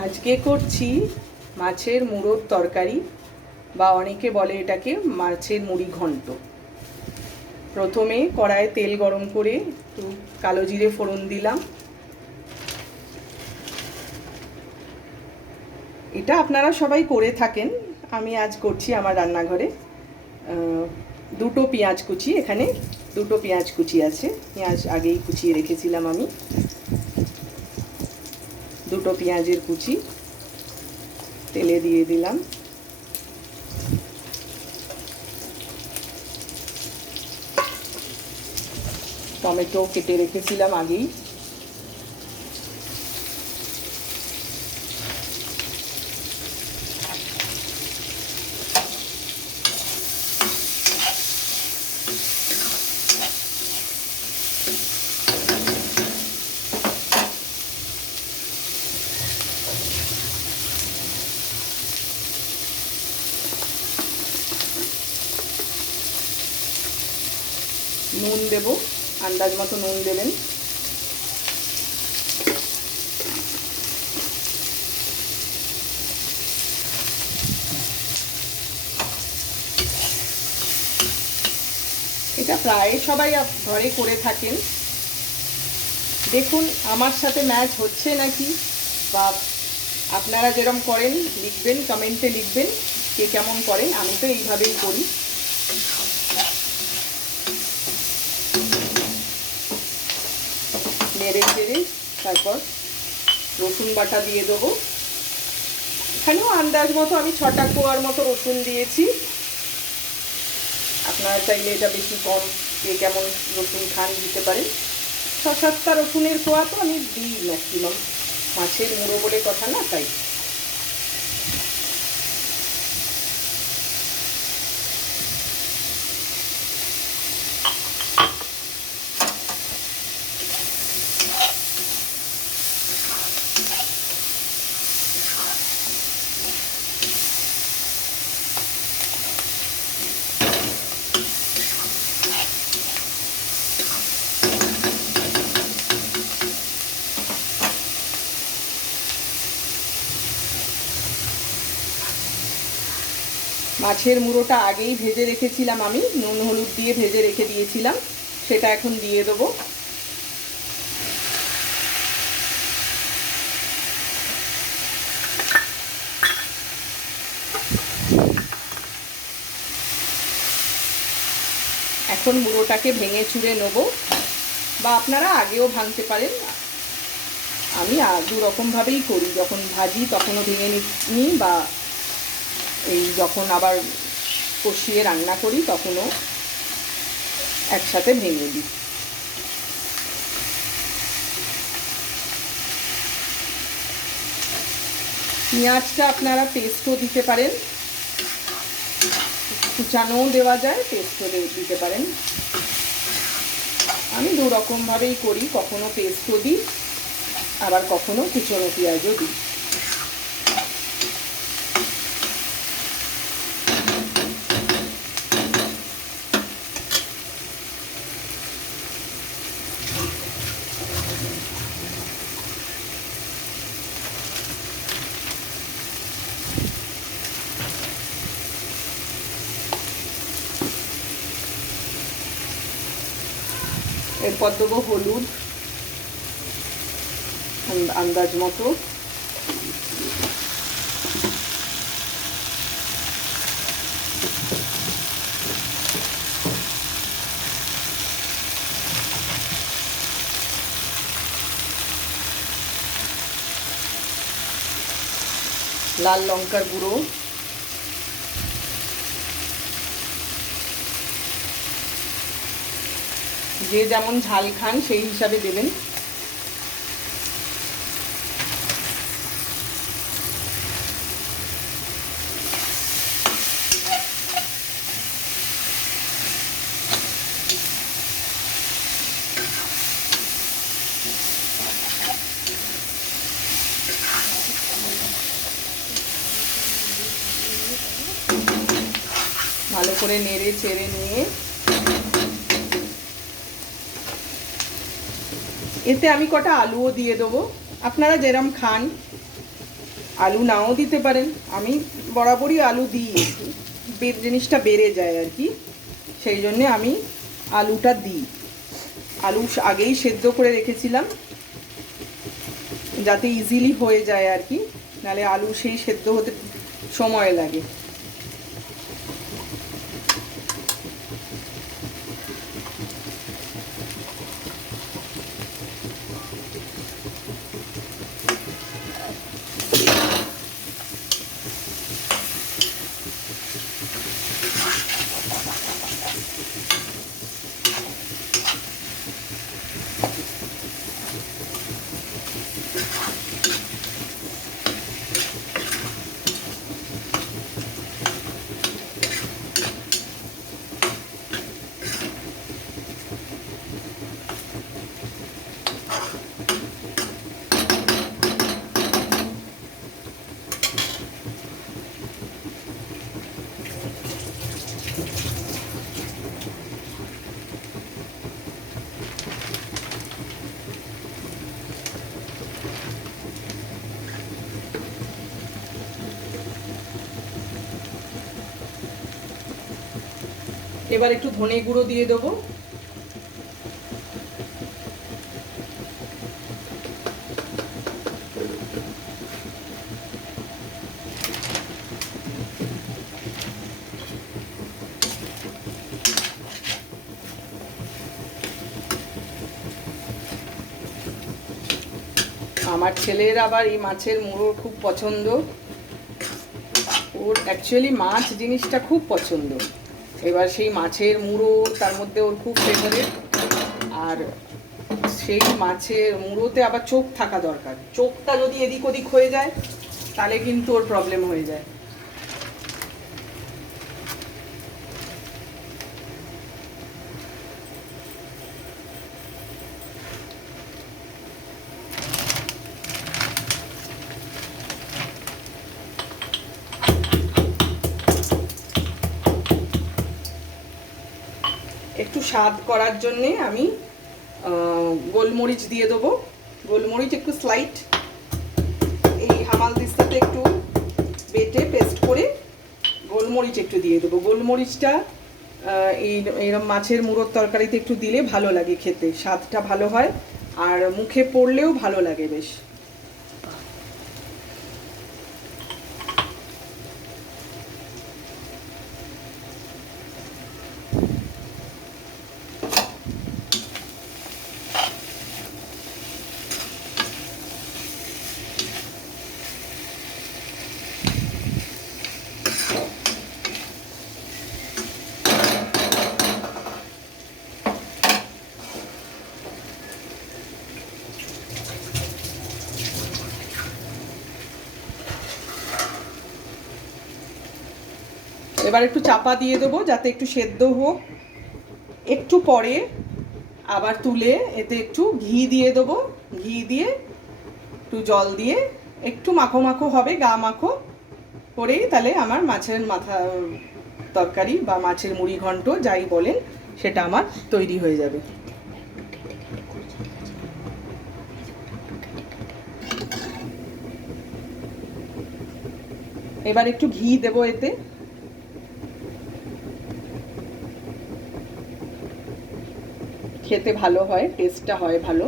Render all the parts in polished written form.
আজকে করছি মাছের মুড়োর তরকারি বা অনেকে বলে এটাকে মাছের মুড়ি ঘন্ট। প্রথমে কড়াইয়ে তেল গরম করে একটু কালো জিরে ফোড়ন দিলাম। এটা আপনারা সবাই করে থাকেন, আমি আজ করছি আমার রান্নাঘরে। দুটো পেঁয়াজ কুচি, এখানে দুটো পেঁয়াজ কুচি আছে, পেঁয়াজ আগেই কুচিয়ে রেখেছিলাম আমি। দুটো পেঁয়াজের কুচি তেলে দিয়ে দিলাম। টমেটো কেটে রেখেছিলাম আগেই। নুন দেব, আন্দাজ মতো নুন দেবেন। এটা প্রায় সবাই ঘরে করে থাকেন। দেখুন আমার সাথে ম্যাচ হচ্ছে নাকি, বা আপনারা যেরকম করেন লিখবেন, কমেন্টে লিখবেন কে কেমন করেন। আমি তো এইভাবেই করি। নেড়ে চেড়ে তারপর রসুন বাটা দিয়ে দেবো। এখানেও আন্দাজ মতো আমি 6টা কোয়ার মতো রসুন দিয়েছি। আপনারা চাইলে এটা বেশি কম কে কেমন রসুন খান দিতে পারেন। 6-7টা রসুনের কোয়া তো আমি দিই ম্যাক্সিমাম, মাছের মুড়ো বলে কথা না, তাই। মাছের মুড়োটা আগেই ভেজে রেখেছিলাম আমি, নুন হলুদ দিয়ে ভেজে রেখে দিয়েছিলাম, সেটা এখন দিয়ে দেবো। এখন মুড়োটাকে ভেঙে চুড়ে নেব, বা আপনারা আগেও ভাঙতে পারেন। আমি দু রকমভাবেই করি, যখন ভাজি তখনও ভেঙে নিই, বা এই যখন আবার কষিয়ে রান্না করি তখনও একসাথে ভেঙে দিই। পেঁয়াজটা আপনারা পেস্টও দিতে পারেন, কুচানোও দেওয়া যায়, পেস্টও দিতে পারেন। আমি দু রকমভাবেই করি, কখনো পেস্টও দিই, আবার কখনো কুচনো পেঁয়াজও দিই। এরপর দেবো হলুদ আন্দাজ মতো, লাল লঙ্কার গুঁড়ো, যে যেমন ঝাল খান সেই হিসাবে দেবেন। ভালো করে নেড়ে চেড়ে নিয়ে এতে আমি কটা আলুও দিয়ে দেবো, আপনারা যেরকম খান আলু নাও দিতে পারেন, আমি বরাবরই আলু দিই, জিনিসটা বেড়ে যায় আর কি, সেই জন্যে আমি আলুটা দিই। আলু আগেই সেদ্ধ করে রেখেছিলাম যাতে ইজিলি হয়ে যায় আর কি, নাহলে আলু সেই সেদ্ধ হতে সময় লাগে। এবার একটু ধনে গুঁড়ো দিয়ে দেবো। আমার ছেলের আবার এই মাছের মুড়ো খুব পছন্দ, ওর অ্যাকচুয়ালি মাছ জিনিসটা খুব পছন্দ। এবার সেই মাছের মুড়ো তার মধ্যে ওর খুব ফেভারিট, আর সেই মাছের মুড়োতে আবার চোখ থাকা দরকার, চোখটা যদি এদিক ওদিক হয়ে যায় তাহলে কিন্তু ওর প্রবলেম হয়ে যায়। একটু স্বাদ করার জন্যে আমি গোলমরিচ দিয়ে দেবো, গোলমরিচ একটু স্লাইট, এই হামাল দিস্তাতে একটু বেটে পেস্ট করে গোলমরিচ একটু দিয়ে দেবো। গোলমরিচটা এইরকম মাছের মুড়োর তরকারিতে একটু দিলে ভালো লাগে খেতে, স্বাদটা ভালো হয় আর মুখে পড়লেও ভালো লাগে বেশ। এবার একটু চাপা দিয়ে দেবো যাতে একটু সেদ্ধ হোক, একটু পরে আবার তুলে এতে একটু ঘি দিয়ে দেবো, ঘি দিয়ে একটু জল দিয়ে একটু মাখো মাখো হবে, গা মাখো করেই তাহলে আমার মাছের মাথা তরকারি বা মাছের মুড়ি ঘন্ট যাই বলেন সেটা আমার তৈরি হয়ে যাবে। এবার একটু ঘি দেবো এতে, খেতে ভালো হয়, টেস্টটা হয় ভালো।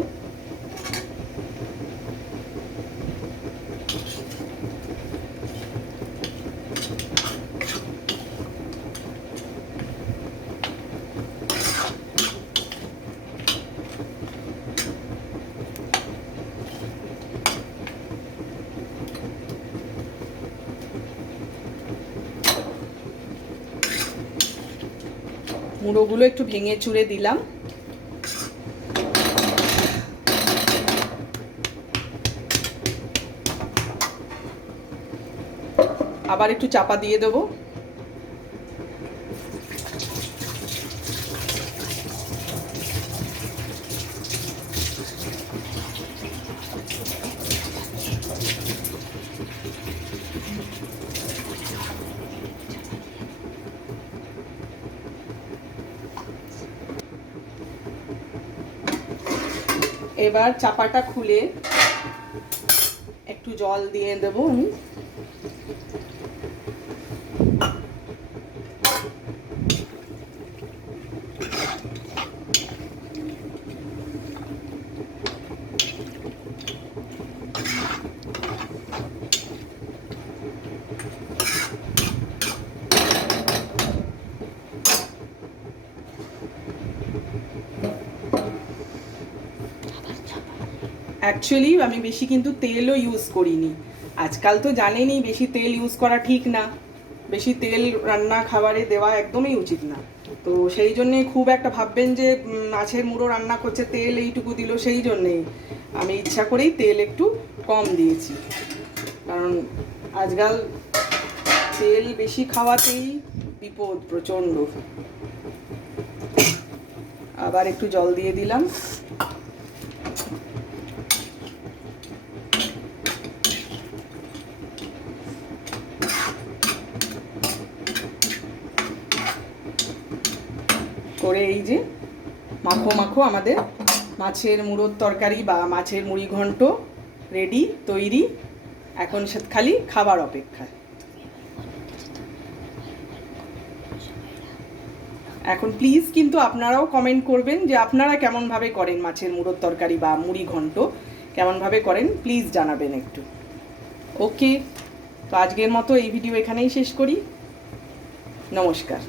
মুড়োগুলো একটু ভেঙে চুড়ে দিলাম, আবার একটু চাপা দিয়ে দেবো। এবার চাপাটা খুলে একটু জল দিয়ে দেবো আমি। অ্যাকচুয়ালি আমি বেশি কিন্তু তেলও ইউজ করিনি। আজকাল তো জানেনই বেশি তেল ইউজ করা ঠিক না, বেশি তেল রান্না খাবারে দেওয়া একদমই উচিত না। তো সেই জন্যে খুব একটা ভাববেন যে মাছের মুড়ো রান্না করছে তেল এইটুকু দিল, সেই জন্যেই আমি ইচ্ছা করেই তেল একটু কম দিয়েছি। কারণ আজকাল তেল বেশি খাওয়াতেই বিপদ প্রচণ্ড। আবার একটু জল দিয়ে দিলাম। করে এই যে মাখো মাখো আমাদের মাছের মুড়োর তরকারি বা মাছের মুড়ি ঘন্ট রেডি, তৈরি। এখন খালি খাবার অপেক্ষা। এখন প্লিজ কিন্তু আপনারাও কমেন্ট করবেন যে আপনারা কেমনভাবে করেন মাছের মুড়োর তরকারি বা মুড়ি ঘন্ট, কেমনভাবে করেন প্লিজ জানাবেন একটু। ওকে, তো আজকের মতো এই ভিডিও এখানেই শেষ করি। নমস্কার।